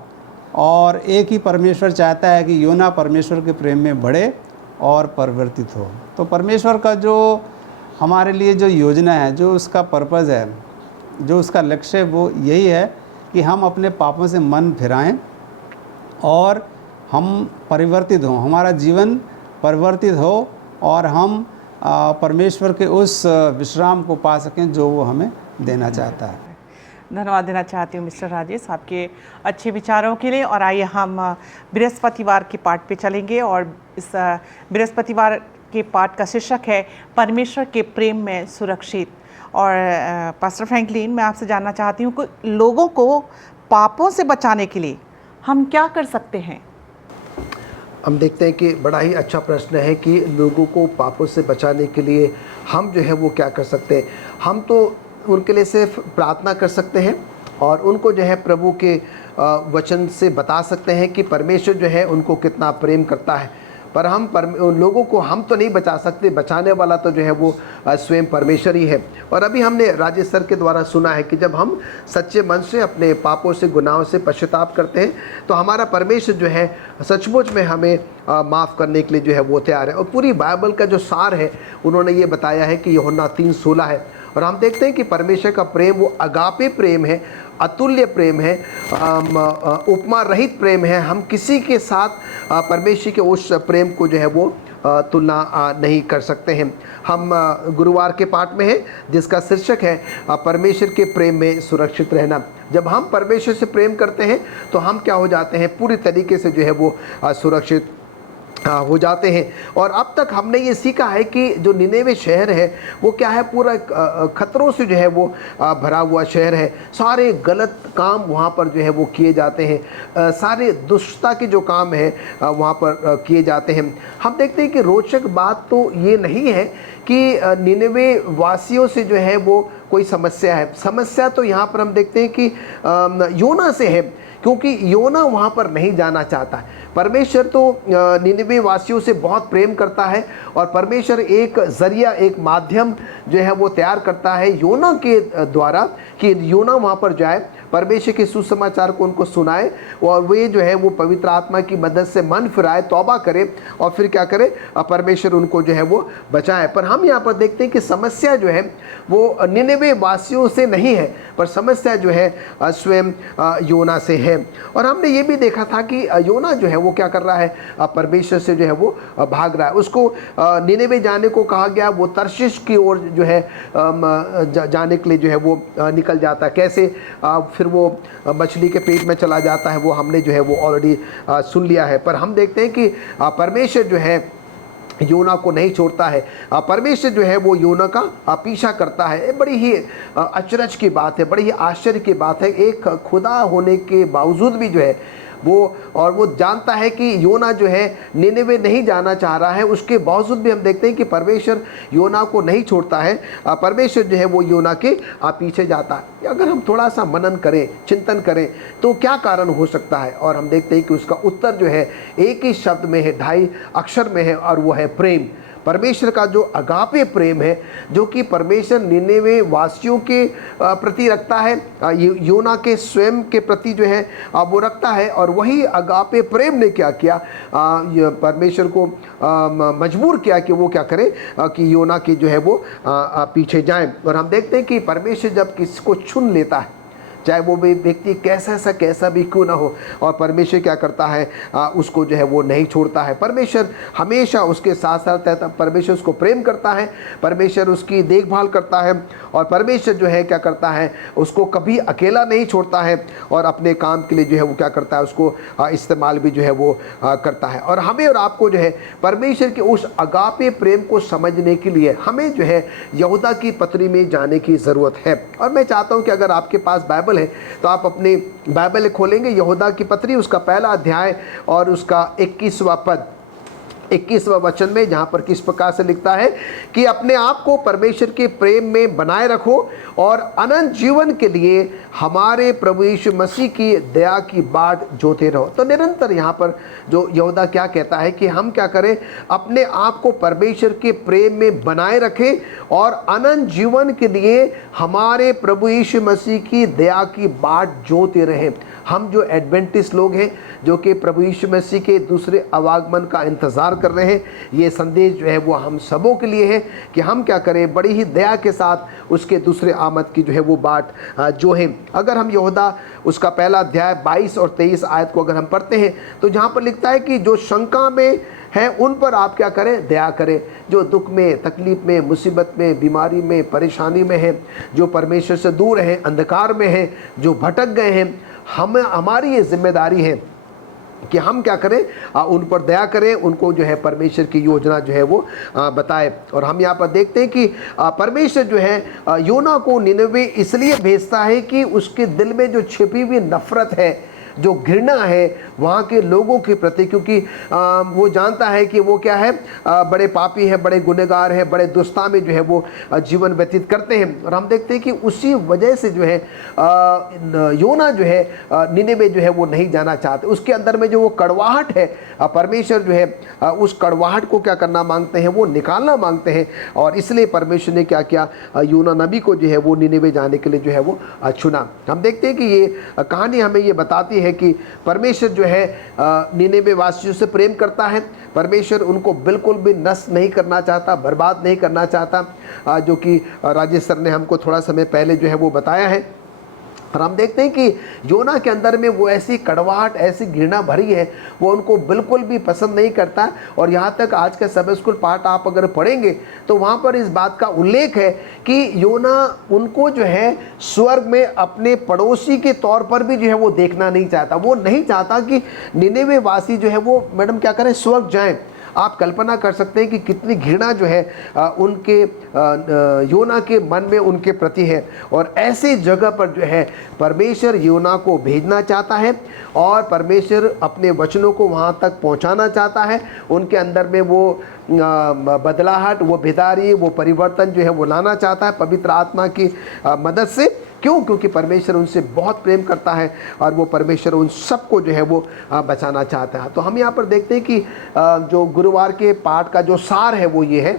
और एक ही परमेश्वर चाहता है कि योना परमेश्वर के प्रेम में बढ़े और परिवर्तित हो। तो परमेश्वर का जो हमारे लिए जो योजना है, जो उसका पर्पज़ है, जो उसका लक्ष्य है, वो यही है कि हम अपने पापों से मन फिराएं और हम परिवर्तित हों, हमारा जीवन परिवर्तित हो और हम परमेश्वर के उस विश्राम को पा सकें जो वो हमें देना चाहता है। धन्यवाद देना चाहती हूँ मिस्टर राजेश आपके अच्छे विचारों के लिए। और आइए हम बृहस्पतिवार के पाठ पे चलेंगे और इस बृहस्पतिवार के पाठ का शीर्षक है परमेश्वर के प्रेम में सुरक्षित। और पास्टर फ्रैंकलिन, मैं आपसे जानना चाहती हूँ कि लोगों को पापों से बचाने के लिए हम क्या कर सकते हैं। हम देखते हैं कि बड़ा ही अच्छा प्रश्न है कि लोगों को पापों से बचाने के लिए हम जो है वो क्या कर सकते हैं। हम तो उनके लिए सिर्फ प्रार्थना कर सकते हैं और उनको जो है प्रभु के वचन से बता सकते हैं कि परमेश्वर जो है उनको कितना प्रेम करता है। पर हम लोगों को हम तो नहीं बचा सकते, बचाने वाला तो जो है वो स्वयं परमेश्वर ही है। और अभी हमने राजेश सर के द्वारा सुना है कि जब हम सच्चे मन से अपने पापों से, गुनाहों से पश्चाताप करते हैं तो हमारा परमेश्वर जो है सचमुच में हमें माफ़ करने के लिए जो है वो तैयार है। और पूरी बाइबल का जो सार है उन्होंने ये बताया है कि यूहन्ना 3:16 है। और हम देखते हैं कि परमेश्वर का प्रेम वो अगापे प्रेम है, अतुल्य प्रेम है, उपमा रहित प्रेम है। हम किसी के साथ परमेश्वर के उस प्रेम को जो है वो तुलना नहीं कर सकते हैं। हम गुरुवार के पाठ में हैं जिसका शीर्षक है परमेश्वर के प्रेम में सुरक्षित रहना। जब हम परमेश्वर से प्रेम करते हैं तो हम क्या हो जाते हैं, पूरी तरीके से जो है वो सुरक्षित हो जाते हैं। और अब तक हमने ये सीखा है कि जो निनेवे शहर है वो क्या है, पूरा खतरों से जो है वो भरा हुआ शहर है। सारे गलत काम वहाँ पर जो है वो किए जाते हैं, सारे दुष्टता के जो काम है वहाँ पर किए जाते हैं। हम देखते हैं कि रोचक बात तो ये नहीं है कि निनेवे वासियों से जो है वो कोई समस्या है। समस्या तो यहाँ पर हम देखते हैं कि योना से है, क्योंकि योना वहाँ पर नहीं जाना चाहता है। परमेश्वर तो निनेवे वासियों से बहुत प्रेम करता है और परमेश्वर एक जरिया, एक माध्यम जो है वो तैयार करता है योना के द्वारा कि योना वहाँ पर जाए, परमेश्वर के सुसमाचार को उनको सुनाए और वे जो है वो पवित्र आत्मा की मदद से मन फिराए, तौबा करे और फिर क्या करे, परमेश्वर उनको जो है वो बचाए। पर हम यहाँ पर देखते हैं कि समस्या जो है वो निनेवे वासियों से नहीं है, पर समस्या जो है स्वयं योना से है। और हमने ये भी देखा था कि योना जो है वो क्या कर रहा है, परमेश्वर से जो है वो भाग रहा है। उसको निनेवे जाने को कहा गया, वो तर्शीश की ओर जो है जाने के लिए जो है वो निकल जाता है। कैसे, फिर वो मछली के पेट में चला जाता है, वो हमने जो है वो ऑलरेडी सुन लिया है। पर हम देखते हैं कि परमेश्वर जो है योना को नहीं छोड़ता है। परमेश्वर जो है वो योना का पीछा करता है। बड़ी ही अचरज की बात है, बड़ी ही आश्चर्य की बात है। एक खुदा होने के बावजूद भी जो है वो जानता है कि योना जो है निनेवे नहीं जाना चाह रहा है, उसके बावजूद भी हम देखते हैं कि परमेश्वर योना को नहीं छोड़ता है। परमेश्वर जो है वो योना के पीछे जाता है। अगर हम थोड़ा सा मनन करें, चिंतन करें तो क्या कारण हो सकता है, और हम देखते हैं कि उसका उत्तर जो है एक ही शब्द में है, 2.5 अक्षर में है, और वो है प्रेम। परमेश्वर का जो अगापे प्रेम है, जो कि परमेश्वर निनेवे वासियों के प्रति रखता है, योना के स्वयं के प्रति जो है वो रखता है। और वही अगापे प्रेम ने क्या किया, परमेश्वर को मजबूर किया कि वो क्या करे, कि योना के जो है वो पीछे जाएं। और हम देखते हैं कि परमेश्वर जब किसी को चुन लेता है, चाहे वो भी व्यक्ति कैसा भी क्यों ना हो, और परमेश्वर क्या करता है, उसको जो है वो नहीं छोड़ता है। परमेश्वर हमेशा उसके साथ साथ रहता है, परमेश्वर उसको प्रेम करता है, परमेश्वर उसकी देखभाल करता है, और परमेश्वर जो है क्या करता है, उसको कभी अकेला नहीं छोड़ता है, और अपने काम के लिए जो है वो क्या करता है, उसको इस्तेमाल भी जो है वो करता है। और हमें और आपको जो है परमेश्वर के उस अगापे प्रेम को समझने के लिए हमें जो है यहूदा की पत्री में जाने की ज़रूरत है। और मैं चाहता हूँ कि अगर आपके पास बाइबल है तो आप अपनी बाइबल खोलेंगे, यहूदा की पत्री, उसका 1 अध्याय और उसका 21वां पद, 21वां वचन में, जहाँ पर किस प्रकार से लिखता है कि अपने आप को परमेश्वर के प्रेम में बनाए रखो और अनंत जीवन के लिए हमारे प्रभु यीशु मसीह की दया की बाट जोते रहो। तो निरंतर यहाँ पर जो यहूदा क्या कहता है कि हम क्या करें, अपने आप को परमेश्वर के प्रेम में बनाए रखें और अनंत जीवन के लिए हमारे प्रभु यीशु मसीह की दया की बाट जोते रहें। हम जो एडवेंटिस्ट लोग हैं, जो कि प्रभु यीशु मसीह के दूसरे आवागमन का इंतज़ार कर रहे हैं, ये संदेश जो है वो हम सबों के लिए है कि हम क्या करें, बड़ी ही दया के साथ उसके दूसरे आमद की जो है वो बाट जो है। अगर हम यहूदा उसका 1 अध्याय 22 और 23 आयत को अगर हम पढ़ते हैं तो जहाँ पर लिखता है कि जो शंका में हैं उन पर आप क्या करें, दया करें। जो दुख में, तकलीफ में, मुसीबत में, बीमारी में, परेशानी में हैं, जो परमेश्वर से दूर हैं, अंधकार में हैं, जो भटक गए हैं, हमारी ये जिम्मेदारी है कि हम क्या करें, उन पर दया करें, उनको जो है परमेश्वर की योजना जो है वो बताए। और हम यहाँ पर देखते हैं कि परमेश्वर जो है योना को निनवे इसलिए भेजता है कि उसके दिल में जो छिपी हुई नफरत है, जो घृणा है वहाँ के लोगों के प्रति, क्योंकि वो जानता है कि वो क्या है, बड़े पापी हैं, बड़े गुनहगार हैं, बड़े दुष्टा में जो है वो जीवन व्यतीत करते हैं। और हम देखते हैं कि उसी वजह से जो है योना जो है निनेवे जो है वो नहीं जाना चाहते। उसके अंदर में जो वो कड़वाहट है, परमेश्वर जो है उस कड़वाहट को क्या करना मांगते हैं, वो निकालना मांगते हैं। और इसलिए परमेश्वर ने क्या किया, योना नबी को जो है वो निनेवे जाने के लिए जो है वो चुना। हम देखते हैं कि ये कहानी हमें ये बताती है कि परमेश्वर जो है निनेवे वासियों से प्रेम करता है। परमेश्वर उनको बिल्कुल भी नष्ट नहीं करना चाहता, बर्बाद नहीं करना चाहता, जो कि राजेश सर ने हमको थोड़ा समय पहले जो है वो बताया है। और हम देखते हैं कि योना के अंदर में वो ऐसी कड़वाहट, ऐसी घृणा भरी है, वो उनको बिल्कुल भी पसंद नहीं करता। और यहाँ तक आज का सबे स्कूल पाठ आप अगर पढ़ेंगे तो वहाँ पर इस बात का उल्लेख है कि योना उनको जो है स्वर्ग में अपने पड़ोसी के तौर पर भी जो है वो देखना नहीं चाहता। वो नहीं चाहता कि निनेवे वासी जो है वो मैडम क्या करें, स्वर्ग जाएं। आप कल्पना कर सकते हैं कि कितनी घृणा जो है उनके योना के मन में उनके प्रति है। और ऐसी जगह पर जो है परमेश्वर योना को भेजना चाहता है और परमेश्वर अपने वचनों को वहाँ तक पहुँचाना चाहता है। उनके अंदर में वो बदलाहट, वो बेदारी, वो परिवर्तन जो है वो लाना चाहता है पवित्र आत्मा की मदद से। क्यों? क्योंकि परमेश्वर उनसे बहुत प्रेम करता है और वो परमेश्वर उन सबको जो है वो बचाना चाहता है। तो हम यहाँ पर देखते हैं कि जो गुरुवार के पाठ का जो सार है वो ये है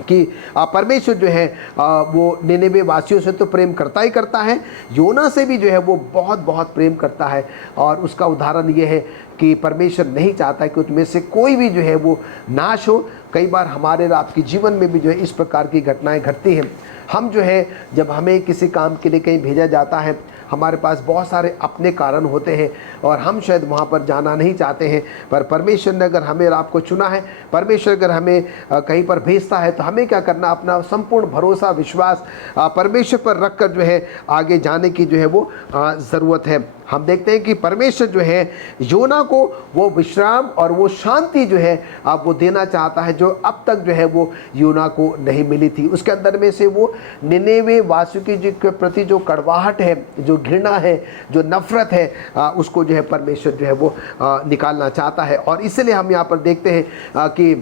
कि परमेश्वर जो है वो निनेवे वासियों से तो प्रेम करता ही करता है, योना से भी जो है वो बहुत बहुत प्रेम करता है। और उसका उदाहरण ये है कि परमेश्वर नहीं चाहता कि उसमें से कोई भी जो है वो नाश हो। कई बार हमारे और आपके जीवन में भी जो है इस प्रकार की घटनाएं घटती हैं। हम जो है जब हमें किसी काम के लिए कहीं भेजा जाता है, हमारे पास बहुत सारे अपने कारण होते हैं और हम शायद वहाँ पर जाना नहीं चाहते हैं, पर परमेश्वर ने अगर हमें और आपको चुना है, परमेश्वर अगर हमें कहीं पर भेजता है तो हमें क्या करना, अपना संपूर्ण भरोसा विश्वास परमेश्वर पर रख कर जो है आगे जाने की जो है वो ज़रूरत है। हम देखते हैं कि परमेश्वर जो है योना को वो विश्राम और वो शांति जो है वो देना चाहता है, जो अब तक जो है वो योना को नहीं मिली थी। उसके अंदर में से वो निनेवे वासियों की के प्रति जो कड़वाहट है, जो घृणा है, जो नफरत है, उसको जो है परमेश्वर जो है वो निकालना चाहता है। और इसलिए हम यहाँ पर देखते हैं कि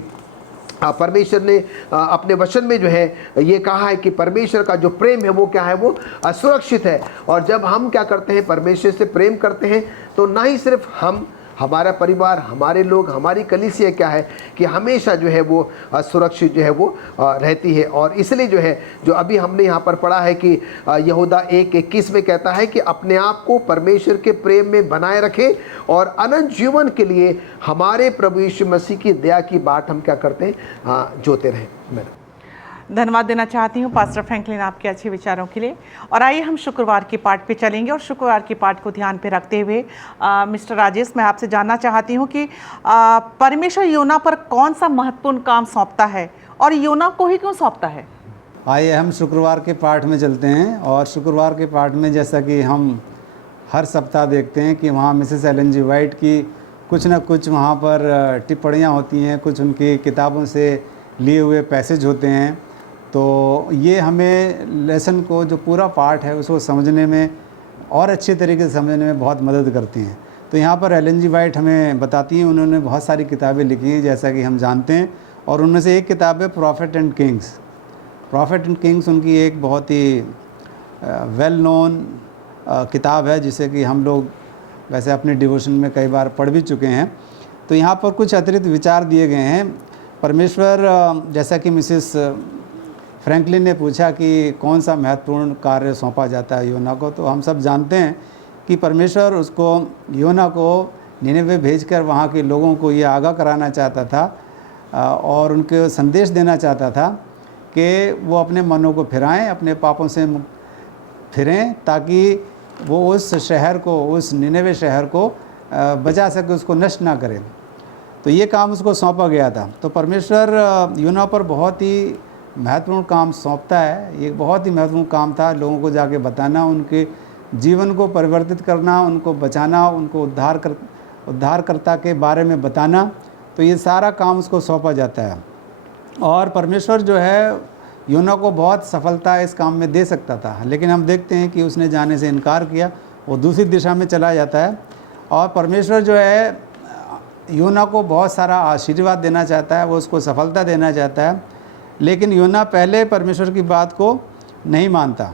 परमेश्वर ने अपने वचन में जो है ये कहा है कि परमेश्वर का जो प्रेम है वो क्या है, वो असुरक्षित है। और जब हम क्या करते हैं, परमेश्वर से प्रेम करते हैं, तो ना ही सिर्फ हम, हमारा परिवार, हमारे लोग, हमारी कलीसिया क्या है कि हमेशा जो है वो सुरक्षित जो है वो रहती है। और इसलिए जो है जो अभी हमने यहाँ पर पढ़ा है कि यहूदा 1:21 में कहता है कि अपने आप को परमेश्वर के प्रेम में बनाए रखें और अनंत जीवन के लिए हमारे प्रभु यीशु मसीह की दया की बाट हम क्या करते हैं, जोते रहें। मैडम धन्यवाद देना चाहती हूँ पास्टर फ्रैंकलिन आपके अच्छे विचारों के लिए। और आइए हम शुक्रवार के पाठ पे चलेंगे और शुक्रवार के पाठ को ध्यान पे रखते हुए मिस्टर राजेश, मैं आपसे जानना चाहती हूँ कि परमेश्वर योना पर कौन सा महत्वपूर्ण काम सौंपता है और योना को ही क्यों सौंपता है? आइए हम शुक्रवार के पाठ में चलते हैं। और शुक्रवार के पाठ में जैसा कि हम हर सप्ताह देखते हैं कि वहाँ मिसेस एलन जी वाइट की कुछ न कुछ वहाँ पर टिप्पणियाँ होती हैं, कुछ उनकी किताबों से लिए हुए पैसेज होते हैं। तो ये हमें लेसन को, जो पूरा पाठ है उसको समझने में और अच्छे तरीके से समझने में बहुत मदद करती हैं। तो यहाँ पर एलन जी वाइट हमें बताती हैं, उन्होंने बहुत सारी किताबें लिखी हैं जैसा कि हम जानते हैं, और उनमें से एक किताब है profit and Kings. Profit and Kings उनकी एक बहुत ही वेल नोन किताब है, जिसे कि हम लोग वैसे अपने डिवोशन में कई बार पढ़ भी चुके हैं। तो यहाँ पर कुछ अतिरिक्त विचार दिए गए हैं। परमेश्वर, जैसा कि मिसेस फ्रैंकलिन ने पूछा कि कौन सा महत्वपूर्ण कार्य सौंपा जाता है योना को, तो हम सब जानते हैं कि परमेश्वर उसको, योना को निनेवे भेजकर वहाँ के लोगों को ये आगाह कराना चाहता था और उनके संदेश देना चाहता था कि वो अपने मनों को फिराएं, अपने पापों से फिरें, ताकि वो उस शहर को, उस निनेवे शहर को बचा सके, उसको नष्ट ना करें। तो ये काम उसको सौंपा गया था। तो परमेश्वर योना पर बहुत ही महत्वपूर्ण काम सौंपता है। ये बहुत ही महत्वपूर्ण काम था, लोगों को जाके बताना, उनके जीवन को परिवर्तित करना, उनको बचाना, उनको उद्धारकर्ता के बारे में बताना। तो ये सारा काम उसको सौंपा जाता है। और परमेश्वर जो है योना को बहुत सफलता इस काम में दे सकता था, लेकिन हम देखते हैं कि उसने जाने से इनकार किया, वो दूसरी दिशा में चला जाता है। और परमेश्वर जो है योना को बहुत सारा आशीर्वाद देना चाहता है, वो उसको सफलता देना चाहता है, लेकिन योना पहले परमेश्वर की बात को नहीं मानता।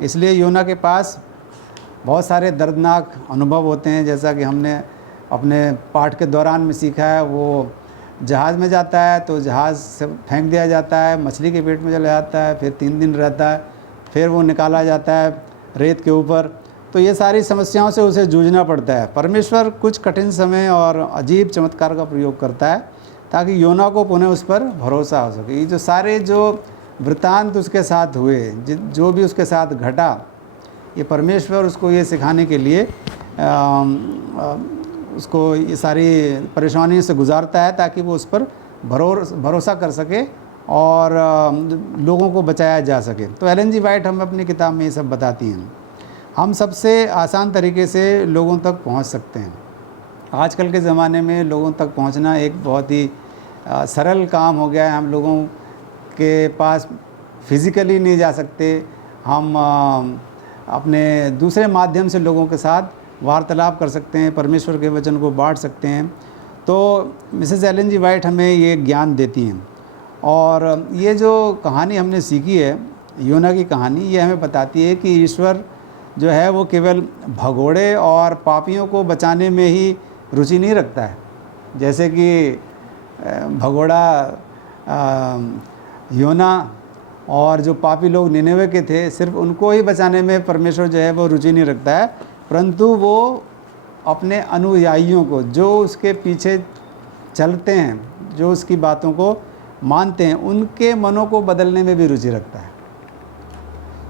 इसलिए योना के पास बहुत सारे दर्दनाक अनुभव होते हैं, जैसा कि हमने अपने पाठ के दौरान में सीखा है। वो जहाज़ में जाता है तो जहाज़ से फेंक दिया जाता है, मछली के पेट में चला जाता है, फिर 3 दिन रहता है, फिर वो निकाला जाता है रेत के ऊपर। तो ये सारी समस्याओं से उसे जूझना पड़ता है। परमेश्वर कुछ कठिन समय और अजीब चमत्कार का प्रयोग करता है ताकि योना को पुनः उस पर भरोसा हो सके। ये जो सारे जो वृत्तांत उसके साथ हुए, जो भी उसके साथ घटा, ये परमेश्वर उसको ये सिखाने के लिए उसको ये सारी परेशानियों से गुजारता है ताकि वो उस पर भरोसा कर सके और लोगों को बचाया जा सके। तो एलन जी वाइट हमें अपनी किताब में ये सब बताती हैं। हम सबसे आसान तरीके से लोगों तक पहुंच सकते हैं। आजकल के ज़माने में लोगों तक पहुंचना एक बहुत ही सरल काम हो गया है। हम लोगों के पास फिज़िकली नहीं जा सकते, हम अपने दूसरे माध्यम से लोगों के साथ वार्तालाप कर सकते हैं, परमेश्वर के वचन को बांट सकते हैं। तो मिसेस एलन जी वाइट हमें ये ज्ञान देती हैं और ये जो कहानी हमने सीखी है, योना की कहानी, ये हमें बताती है कि ईश्वर जो है वो केवल भगोड़े और पापियों को बचाने में ही रुचि नहीं रखता है। जैसे कि भगोड़ा योना और जो पापी लोग निनेवे के थे, सिर्फ उनको ही बचाने में परमेश्वर जो है वो रुचि नहीं रखता है, परंतु वो अपने अनुयायियों को, जो उसके पीछे चलते हैं, जो उसकी बातों को मानते हैं, उनके मनों को बदलने में भी रुचि रखता है।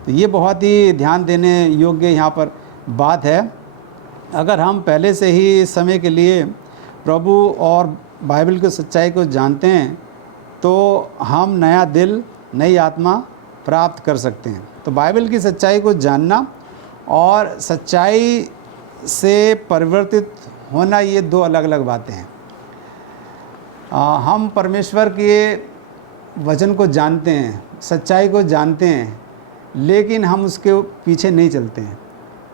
तो ये बहुत ही ध्यान देने योग्य यहाँ पर बात है। अगर हम पहले से ही समय के लिए प्रभु और बाइबल की सच्चाई को जानते हैं तो हम नया दिल, नई आत्मा प्राप्त कर सकते हैं। तो बाइबल की सच्चाई को जानना और सच्चाई से परिवर्तित होना, ये दो अलग अलग बातें हैं। हम परमेश्वर के वचन को जानते हैं, सच्चाई को जानते हैं, लेकिन हम उसके पीछे नहीं चलते हैं,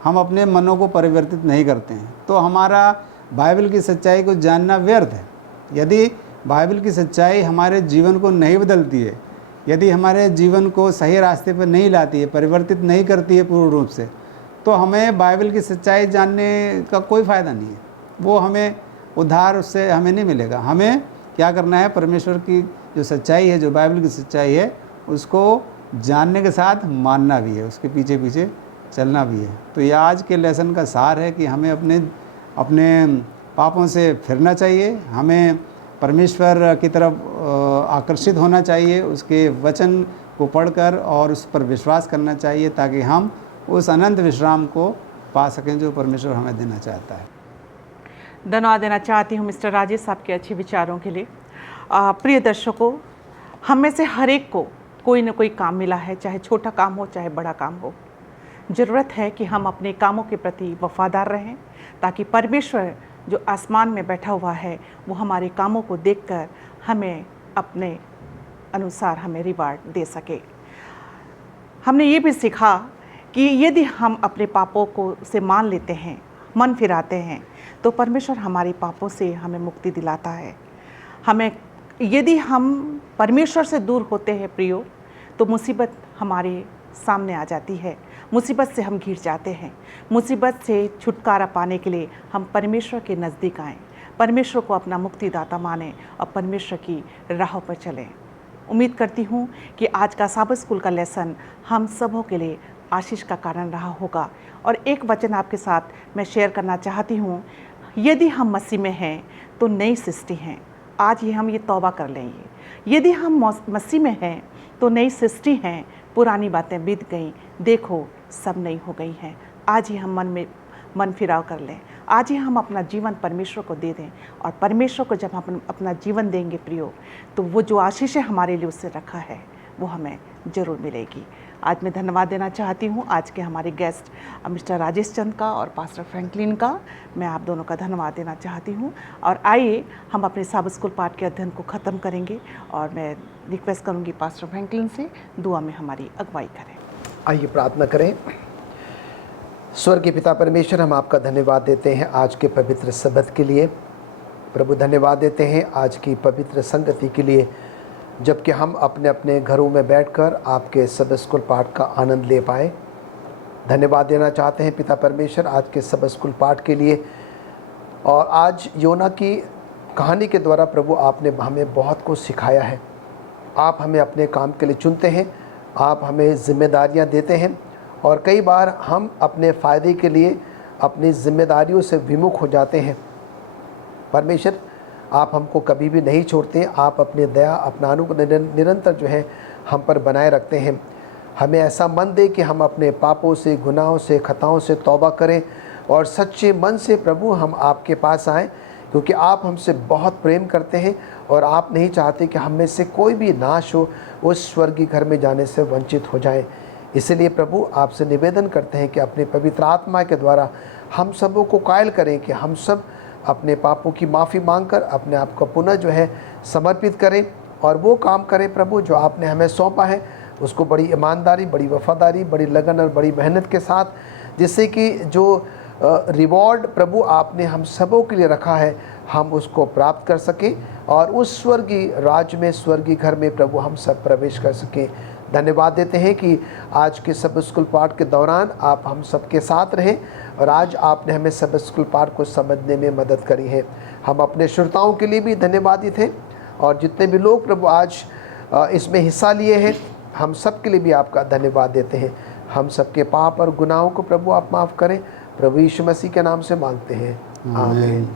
हम अपने मनों को परिवर्तित नहीं करते हैं, तो हमारा बाइबल की सच्चाई को जानना व्यर्थ है। यदि बाइबल की सच्चाई हमारे जीवन को नहीं बदलती है, यदि हमारे जीवन को सही रास्ते पर नहीं लाती है, परिवर्तित नहीं करती है पूर्ण रूप से, तो हमें बाइबल की सच्चाई जानने का कोई फ़ायदा नहीं है। वो हमें उद्धार उससे हमें नहीं मिलेगा। हमें क्या करना है, परमेश्वर की जो सच्चाई है, जो बाइबल की सच्चाई है, उसको जानने के साथ मानना भी है, उसके पीछे पीछे चलना भी है। तो ये आज के लेसन का सार है कि हमें अपने पापों से फिरना चाहिए, हमें परमेश्वर की तरफ आकर्षित होना चाहिए, उसके वचन को पढ़कर और उस पर विश्वास करना चाहिए, ताकि हम उस अनंत विश्राम को पा सकें जो परमेश्वर हमें देना चाहता है। धन्यवाद देना चाहती हूँ मिस्टर राजेश आपके अच्छे विचारों के लिए। प्रिय दर्शकों, हम में से हर एक को कोई न कोई काम मिला है, चाहे छोटा काम हो चाहे बड़ा काम हो। ज़रूरत है कि हम अपने कामों के प्रति वफादार रहें, ताकि परमेश्वर जो आसमान में बैठा हुआ है वो हमारे कामों को देखकर हमें अपने अनुसार हमें रिवार्ड दे सके। हमने ये भी सीखा कि यदि हम अपने पापों को से मान लेते हैं, मन फिराते हैं, तो परमेश्वर हमारे पापों से हमें मुक्ति दिलाता है। हमें यदि हम परमेश्वर से दूर होते हैं प्रियो, तो मुसीबत हमारे सामने आ जाती है, मुसीबत से हम घिर जाते हैं। मुसीबत से छुटकारा पाने के लिए हम परमेश्वर के नज़दीक आएँ, परमेश्वर को अपना मुक्तिदाता मानें और परमेश्वर की राहों पर चलें। उम्मीद करती हूँ कि आज का साबत स्कूल का लेसन हम सबों के लिए आशीष का कारण रहा होगा। और एक वचन आपके साथ मैं शेयर करना चाहती हूँ, यदि हम मसीह में हैं तो नई सृष्टि हैं। आज ही हम ये तौबा कर लेंगे, यदि हम मसीह में हैं तो नई सृष्टि हैं, पुरानी बातें बीत गई, देखो सब नई हो गई हैं। आज ही हम मन फिराव कर लें, आज ही हम अपना जीवन परमेश्वर को दे दें, और परमेश्वर को जब हम अपना जीवन देंगे प्रियो, तो वो जो आशीषें हमारे लिए उससे रखा है वो हमें ज़रूर मिलेगी। आज मैं धन्यवाद देना चाहती हूँ आज के हमारे गेस्ट मिस्टर राजेश चंद का और पास्टर फ्रैंकलिन का। मैं आप दोनों का धन्यवाद देना चाहती हूँ। और आइए हम अपने साबत स्कूल पाठ के अध्ययन को ख़त्म करेंगे, और मैं रिक्वेस्ट करूँगी पास्टर फ्रैंकलिन से दुआ में हमारी अगुवाई करें। आइए प्रार्थना करें। स्वर्गीय पिता परमेश्वर, हम आपका धन्यवाद देते हैं आज के पवित्र सबत के लिए। प्रभु धन्यवाद देते हैं आज की पवित्र संगति के लिए, जबकि हम अपने अपने घरों में बैठकर आपके सबत स्कूल पाठ का आनंद ले पाए। धन्यवाद देना चाहते हैं पिता परमेश्वर आज के सबत स्कूल पाठ के लिए। और आज योना की कहानी के द्वारा प्रभु आपने हमें बहुत कुछ सिखाया है। आप हमें अपने काम के लिए चुनते हैं, आप हमें जिम्मेदारियां देते हैं, और कई बार हम अपने फ़ायदे के लिए अपनी जिम्मेदारियों से विमुख हो जाते हैं। परमेश्वर, आप हमको कभी भी नहीं छोड़ते, आप अपनी दया, अपना अनुग्रह निरंतर जो है हम पर बनाए रखते हैं। हमें ऐसा मन दे कि हम अपने पापों से, गुनाहों से, खताओं से तौबा करें और सच्चे मन से प्रभु हम आपके पास आएँ, क्योंकि आप हमसे बहुत प्रेम करते हैं और आप नहीं चाहते कि हम में से कोई भी नाश हो, उस स्वर्गीय घर में जाने से वंचित हो जाए। इसलिए प्रभु आपसे निवेदन करते हैं कि अपने पवित्र आत्मा के द्वारा हम सबों को कायल करें कि हम सब अपने पापों की माफ़ी मांगकर अपने आप को पुनः जो है समर्पित करें और वो काम करें प्रभु जो आपने हमें सौंपा है, उसको बड़ी ईमानदारी, बड़ी वफादारी, बड़ी लगन और बड़ी मेहनत के साथ, जिससे कि जो रिवॉर्ड प्रभु आपने हम सबों के लिए रखा है हम उसको प्राप्त कर सकें और उस स्वर्गीय राज्य में, स्वर्गीय घर में प्रभु हम सब प्रवेश कर सकें। धन्यवाद देते हैं कि आज के सब स्कूल पाठ के दौरान आप हम सबके साथ रहें और आज आपने हमें सब स्कूल पाठ को समझने में मदद करी है। हम अपने श्रोताओं के लिए भी धन्यवादित हैं और जितने भी लोग प्रभु आज इसमें हिस्सा लिए हैं, हम सब के लिए भी आपका धन्यवाद देते हैं। हम सबके पाप और गुनाहों को प्रभु आप माफ़ करें, प्रभु यीशु मसीह के नाम से मांगते हैं, आमीन।